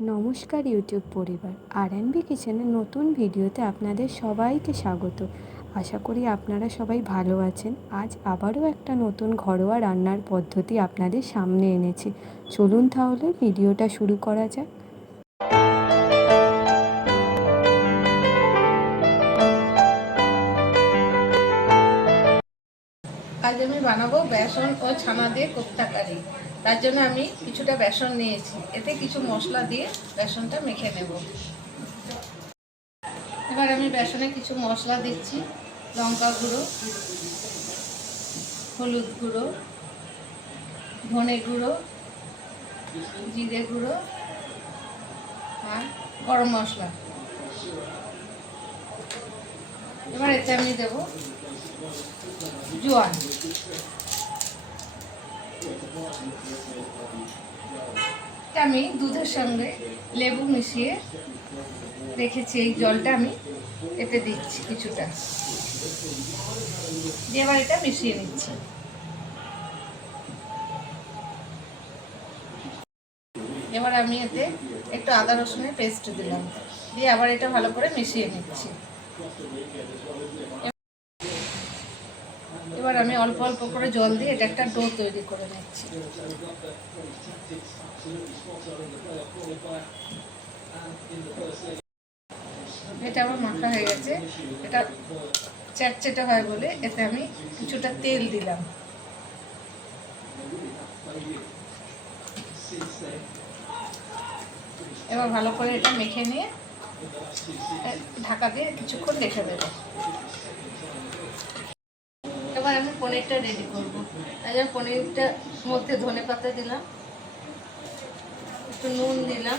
নমস্কার ইউটিউব পরিবার, আর&বি কিচেনের নতুন ভিডিওতে আপনাদের সবাইকে স্বাগত। আশা করি আপনারা সবাই ভালো আছেন। আজ আবারও একটা নতুন ঘরোয়া রান্নার পদ্ধতি আপনাদের সামনে এনেছি। চলুন তাহলে ভিডিওটা শুরু করা যাক। আজ আমি বানাবো বেসন ও ছানা দিয়ে কোপ্তা কারি। তার জন্য আমি কিছুটা বেসন নিয়েছি, এতে কিছু মশলা দিয়ে বেসনটা মেখে নেব। এবার আমি বেসনে কিছু মশলা দিচ্ছি: লঙ্কা গুঁড়ো, হলুদ গুঁড়ো, ধনে গুঁড়ো, জিরে গুঁড়ো আর গরম মশলা। এবার এতে আমি দেব জোয়ান। আমি দুধের সঙ্গে লেবু মিশিয়ে রেখেছি, এই জলটা আমি এতে দিচ্ছি কিছুটা, দিয়ে এবার এটা মিশিয়ে নিচ্ছি। এবার আমি এতে একটু আদা রসুনের পেস্ট দিলাম, দিয়ে আবার এটা ভালো করে মিশিয়ে নিচ্ছি। এবার আমি অল্প অল্প করে জল দিয়ে এটা একটা ডো তৈরি করে নিচ্ছি। এটা আমার মাখা হয়ে গেছে। এটা চ্যাটচ্যাটে হয় বলে এতে আমি কিছুটা তেল দিলাম। এবার ভালো করে এটা মেখে নিয়ে ঢাকা দিয়ে কিছুক্ষণ রেখে দেবো। এবার আমি পনিরটা রেডি করবো। তাই জন্য পনিরটার মধ্যে ধনেপাতা দিলাম, একটু নুন দিলাম,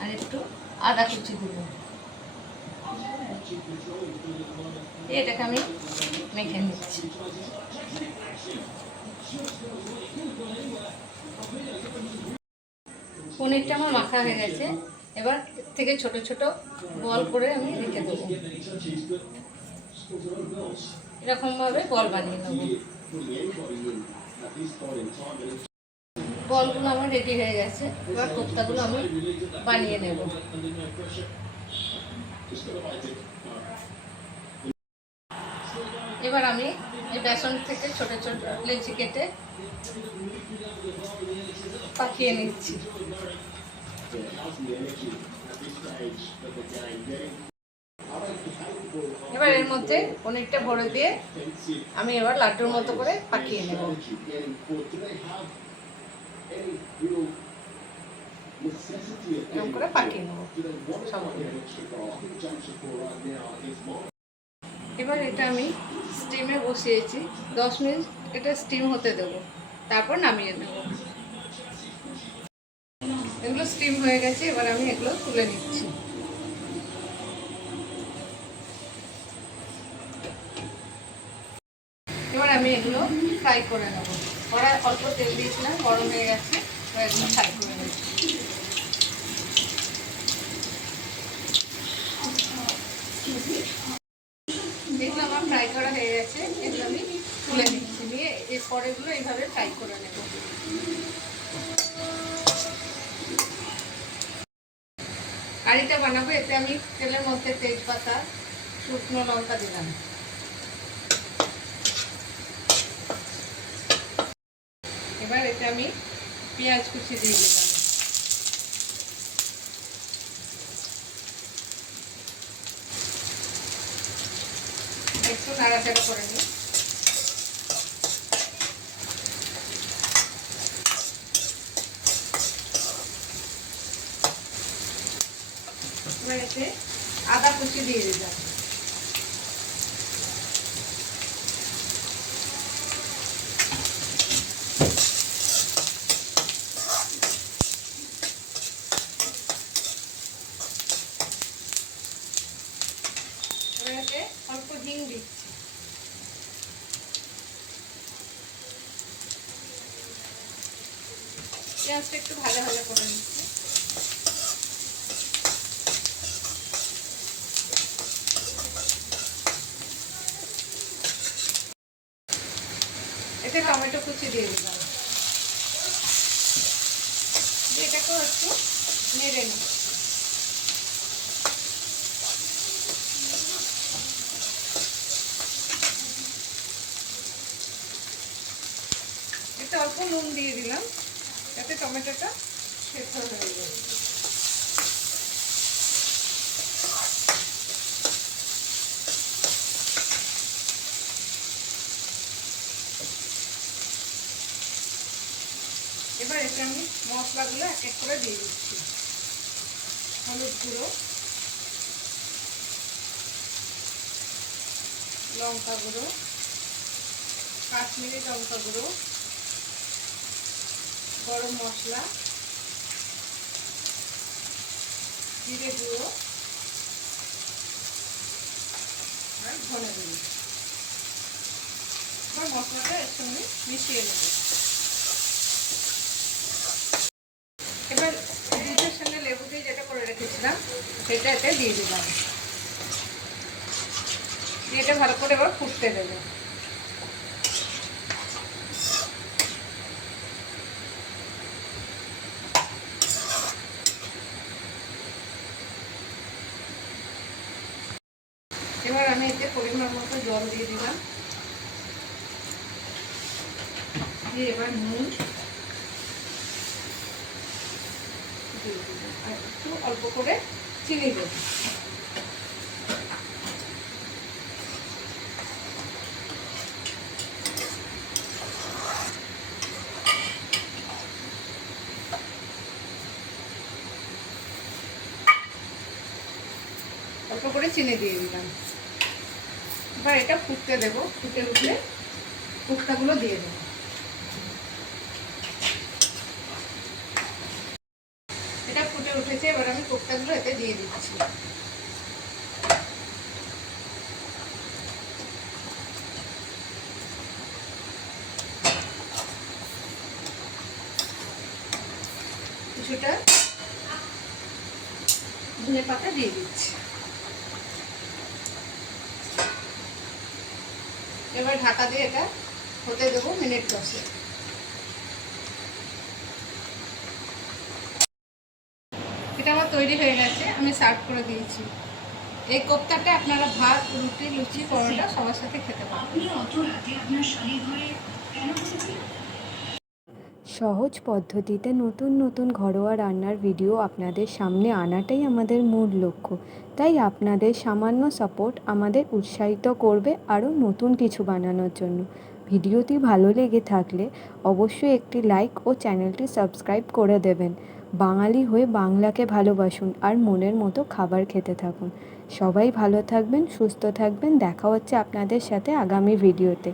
আর একটু আদা কুচি দিলাম। এটাকে আমি মেখে নিচ্ছি। পনিরটা আমার মাখা হয়ে গেছে। এবার এর থেকে ছোট ছোট বল করে আমি রেখে দেবো। এরকমভাবে বল বানিয়ে নেব। বলগুলো আমার রেডি হয়ে গেছে। এবার কোপ্তাগুলো আমি বানিয়ে নেব। এবার আমি এই বেসন থেকে ছোট ছোট লেচি কেটে পাকিয়ে নিচ্ছি। এবার এর মধ্যে পনিরটা ভরে দিয়ে আমি এবার লাড্ডুর মতো করে পাকিয়ে নেব। এরকম করে পাকিয়ে নেব। এবার এটা আমি স্টিমে বসিয়েছি, 10 মিনিট এটা স্টিম হতে দেবো, তারপর নামিয়ে নেব। এগুলো স্টিম হয়ে গেছে, এবার আমি এগুলো তুলে নিচ্ছি। এবার আমি এগুলো ফ্রাই করে নেব। কড়ায় অল্প তেল দিয়েছিলাম, গরম হয়ে গেছে, এগুলো ফ্রাই করে নেব। এগুলো আমার ফ্রাই করা হয়ে গেছে, এগুলো আমি তুলে নিচ্ছি, নিয়ে এর পরেগুলো এইভাবে ফ্রাই করে নেব। কারিটা বানাবো, এতে আমি তেলের মধ্যে তেজপাতা, শুকনো লঙ্কা দিলাম। এবার এতে আমি পেঁয়াজ কুচি দিয়ে দিলাম। একটু নাড়াচাড়া করে নিই। এবার এতে আদা কুচি দিয়ে দিলাম। এবার এতে অল্প হিং দিচ্ছি। পেঁয়াজটা একটু ভাজা ভাজা করে নিচ্ছি। এতে টমেটো টমেটো কুচি দিয়ে দিলাম, এটাকেও একটু নেড়ে নিই। একটু অল্প নুন দিয়ে দিলাম যাতে টমেটোটা সেদ্ধ হয়ে যায়। এবার এতে আমি মশলাগুলো এক এক করে দিয়ে দিচ্ছি। হলুদ গুঁড়ো, লঙ্কা গুঁড়ো, কাশ্মীরি লঙ্কা গুঁড়ো, গরম মশলা, জিরে গুঁড়ো আর ধনে গুঁড়ো। এবার মশলাটা এর সঙ্গে মিশিয়ে নেব। এবার দুধের সঙ্গে লেবু দিয়ে যেটা করে রেখেছিলাম সেটা এতে দিয়ে দিলাম, এটা ভালো করে এবার ফুটতে দেবো। এবার আমি এতে পরিমাণ মতো জল দিয়ে দিলাম, দিয়ে এবার নুন দিয়ে দিলাম আর একটু অল্প করে চিনি দেব। অল্প করে চিনি দিয়ে দিলাম। এবার এটা ফুটতে দেবো, ফুটে উঠলে কোপ্তাগুলো দিয়ে দেবো। এটা ফুটে উঠেছে, এবার আমি কোপ্তাগুলো এতে দিয়ে দিচ্ছি। কিছুটা ধনে পাতা দিয়ে দিচ্ছি। এবার ঢাকা দিয়ে এটা হতে দেবো মিনিট 10। এটা আমার তৈরি হয়ে গেছে, আমি সার্ভ করে দিয়েছি। এই কোপ্তাটা আপনারা ভাত, রুটি, লুচি, পরোটা সবার সাথে খেতে পারবেন। সহজ পদ্ধতিতে নতুন নতুন ঘরোয়া রান্নার ভিডিও আপনাদের সামনে আনাটাই আমাদের মূল লক্ষ্য। তাই আপনাদের সামান্য সাপোর্ট আমাদের উৎসাহিত করবে আরও নতুন কিছু বানানোর জন্য। ভিডিওটি ভালো লেগে থাকলে অবশ্যই একটি লাইক ও চ্যানেলটি সাবস্ক্রাইব করে দেবেন। বাঙালি হয়ে বাংলাকে ভালোবাসুন আর মনের মতো খাবার খেতে থাকুন। সবাই ভালো থাকবেন, সুস্থ থাকবেন। দেখা হচ্ছে আপনাদের সাথে আগামী ভিডিওতে।